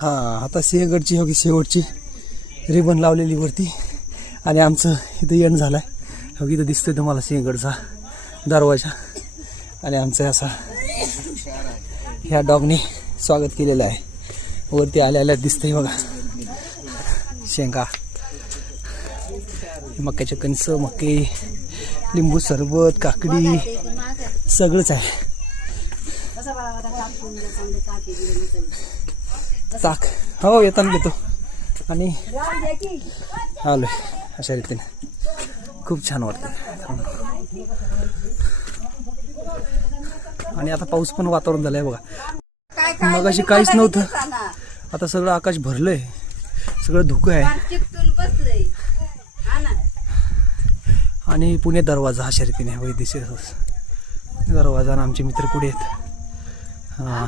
हां आता सिंहगडची हो शेवटची रिबन लावलेली वरती आणि आमचं इथं एंड झालं आहे. हो इथं दिसतोय तुम्हाला सिंहगडचा दरवाजा आणि आमचं असा ह्या डॉगने स्वागत केलेलं आहे. वरती आल्या दिसतंय बघा शेंगा, मक्याचे कणस, मके, लिंबू सरबत, काकडी सगळंच आहे. चाक हो येताना घेतो आणि आलोय अशा रीतीने खूप छान वाटतं. आणि आता पाऊस पण वातावरण झालंय बघा. मगाशी काहीच नव्हतं, आता सगळं आकाश भरलंय, सगळं धुकं आहे. आणि पुणे दरवाजा अशा रीतीने वैद्यशीर दरवाजा आणि आमचे मित्र पुढे आहेत. हां